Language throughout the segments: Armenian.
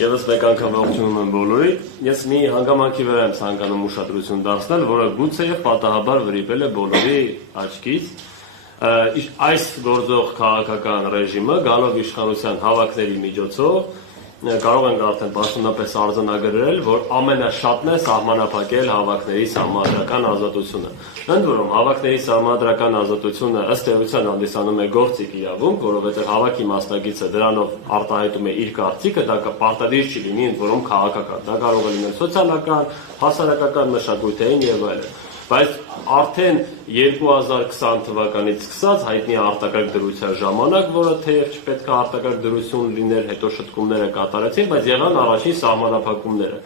Եվս մեկ անգամ ողջունում եմ բոլորի, ես մի հանգամանքի վրա եմ ցանկանում ուշադրություն դարձնել, որը գուցեև պատահաբար վրիպել է բոլորի աչքից, այս գործող քաղաքական ռեժիմը գալով իշխանության հավաքների միջոցով կարող ենք արդեն պաշտոնապես արձանագրել, որ ամենաշատն է սահմանափակել հավաքների սահմանադրական ազատությունը։ Ընդ որում, հավաքների սահմանադրական ազատությունը ըստ էության հանդիսանում է գործիք իրավունք, որովհետև հավաքի մասնակիցը դրանով արտահայտում է իր կարծիքը, դա պարտադիր չի լինի ընդ որում քաղաքական, դա կարող է լինել սոցիալական, հասարակական, մշակութային եւ այլն։ Բայց արդեն 2020 թվականից սկսած հայտնի արտակարգ դրության ժամանակ, որը թեև չպետք է արտակարգ դրություն լիներ, հետո շտկումները կատարեցին, բայց եղան առաջին սահմանափակումները։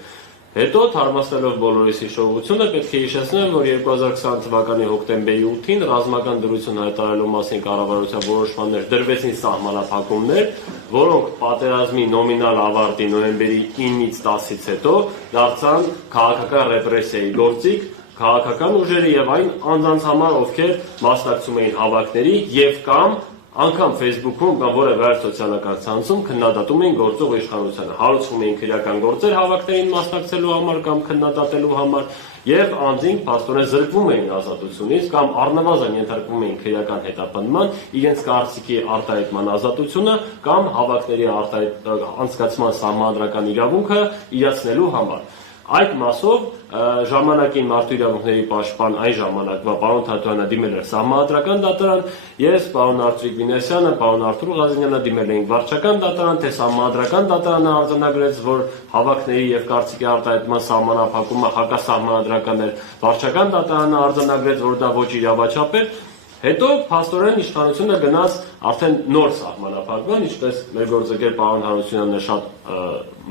Հետո թարմացնելով բոլորիս հիշողությունը պետք է հիշեցնել, որ 2020 թվականի հոկտեմբերի 8-ին ռազմական դրություն հայտարարելու մասին կառավարության որոշմաններ դրվեցին սահմանափակումներ, որոնք պատերազմի նոմինալ ավարտի նոյեմբերի 9-ից 10-ից հետո դարձան քաղաքական ռեպրեսիայի գործիք քաղաքական ուժերի եւ այն անձանց համար, ովքեր մասնակցում էին հավաքների եւ կամ անգամ Facebook-ում կամ որևէ այլ սոցիալական ցանցում քննադատում էին գործող իշխանությանը, հարուցվում էին քրեական գործեր հավաքներին մասնակցելու համար կամ քննադատելու համար եւ անձին փաստորեն զրկվում էին ազատությունից կամ առնվազն ենթարկվում էին քրեական հետապնդման, իրենց կարծիքի արտահայտման ազատությունը կամ հավաքների անցկացման սահմանադրական իրավունքը իրացնելու համար։ Այդ մասով ժամանակին մարդու իրավունքների պաշտպան այն ժամանակվա պարոն Թաթոյանը դիմել էր սահմանադրական դատարան, ես, պարոն Արծվիկ Վինեսյանը, պարոն Արթուր Ղազենյանը դիմել էին վարչական դատարան, թե սահմանադրական դատարանը արձանագրեց, որ հավաքների եւ կարծիքի արտահայտման սահմանափակումը հակասահմանադրական էր, վարչական դատարանը արձանագրեց, որ դա ոչ իրավաչափ էր։ Հետո փաստորեն իշխանությունը գնաց արդեն նոր սահմանափակման, ինչպես մեր գործընկեր պարոն Հարությունյանը շատ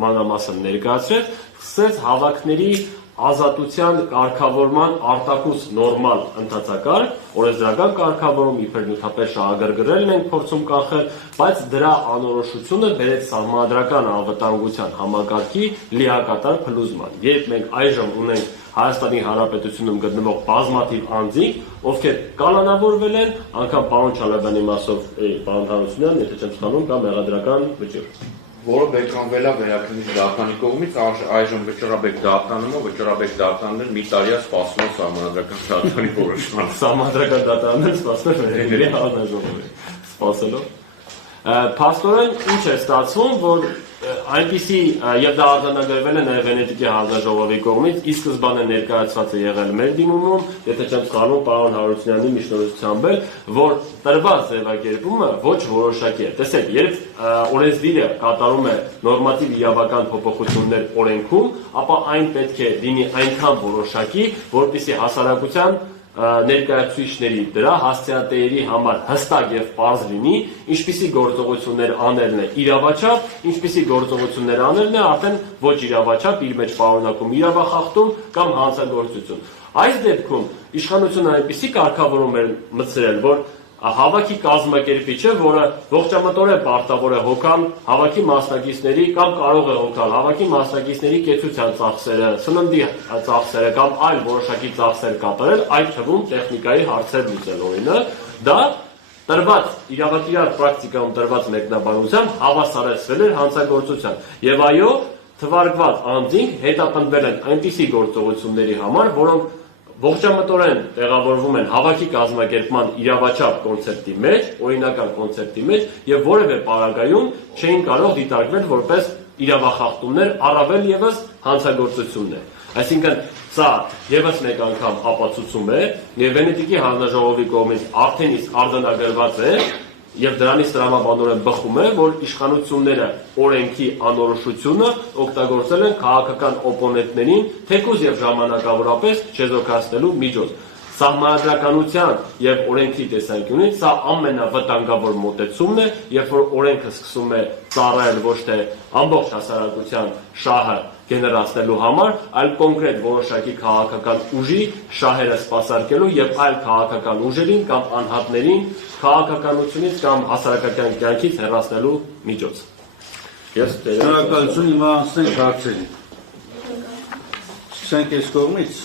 մանրամասն ներկայացրեց, սկսեց հավաքների ազատության կարգավորման արտակուս նորմալ ընթացակարգ, օրենսդրական կարգավորում իբր նյութապես շահագրգռելն ենք փորձում կանխել, բայց դրա անորոշությունը բերեց սահմանադրական անվտանգության համակարգի լիակատար փլուզման։ Երբ մենք այժմ ունենք Հայաստանի Հանրապետությունում գտնվող բազմաթիվ անձինք, ովքեր կալանավորվել են, անգամ պարոն Չալաբյանի մասով, պարոն Հարությունյան, եթե չեմ սխալվում, կամ մեղադրական վճիռ, որը բեկրանվել է վերաքննիչ դատարանի կողմից, այժմ Վճռաբեկ դատարանում, Վճռաբեկ դատարանն մի տարի է սպասում սահմանադրական դատարանի որոշման։ Սահմանադրական դատարանն սպասում է վերևի հանձնաժողովի, սպասելով։ Փաստորեն ինչ է ստացվում, որ այնպիսի եւ դա արձանագրվել է նաեւ Վենետիկի հանձնաժողովի կողմից, ի սկզբանե ներկայացված է եղել մեր դիմումում, եթե չեմ սխալվում, պարոն Հարությունյանի միջնորդությամբ էլ, որ տրված ձևակերպումը ոչ որոշակի է։ Տեսեք, երբ օրենսդիրը կատարում է նորմատիվ իրավական փոփոխություններ օրենքում, ապա այն պետք է լինի այնքան որոշակի, որպեսզի հասարակության ներկայացուցիչների դրա հասցեատերերի համար հստակ եւ պարզ լինի, ինչպիսի գործողություններ անելն է իրավաչափ, ինչպիսի գործողություններ անելն է արդեն ոչ իրավաչափ, իր մեջ պարունակում իրավախախտում կամ հանցագործություն։ Այս դեպքում իշխանությունը այնպիսի կարգավորում էր մտցրել, որ հավաքի կազմակերպիչը, որը ողջամտորեն պարտավոր է հոգալ հավաքի մասնակիցների կամ կարող է հոգալ հավաքի մասնակիցների կեցության ծախսերը, սննդի ծախսերը կամ այլ որոշակի ծախսեր կատարել, այդ թվում տեխնիկայի հարցեր լուծել օրինակ, դա տրված իրավակիրառ պրակտիկայում տրված մեկնաբանությամբ հավասարեցվել էր հանցագործության։ Եվ այո, թվարկված անձինք հետապնդվել են այնպիսի գործողությունների համար, որոնք ողջամտորեն տեղավորվում են հավաքի կազմակերպման իրավաչափ կոնցեպտի մեջ, օրինական կոնցեպտի մեջ եւ որևէ պարագայում չէին կարող դիտարկվել որպես իրավախախտումներ, առավել եւս հանցագործություններ։ Այսինքն սա եւս մեկ անգամ ապացուցում է եւ Վենետիկի հանձնաժողովի կողմից արդեն իսկ արձանագրված է եւ դրանից տրամաբանորեն բխում է, որ իշխանությունները օրենքի անորոշությունը օգտագործել են քաղաքական օպոնենտներին թեկուզ եւ ժամանակավորապես չեզոքացնելու միջոց։ Սահմանադրականության եւ օրենքի տեսանկյունից սա ամենավտանգավոր մոտեցումն է, երբ որ օրենքը սկսում է ծառայել ոչ թե ամբողջ հասարակության շահը գեներացնելու համար, այլ կոնկրետ որոշակի քաղաքական ուժի շահերը սպասարկելու եւ այլ քաղաքական ուժերին կամ անհատներին քաղաքականությունից կամ հասարակական կյանքից հեռացնելու միջոց։ Ես շնորհակալություն, հիմա անցնենք հարցերին։ Սկսենք այս կողմից,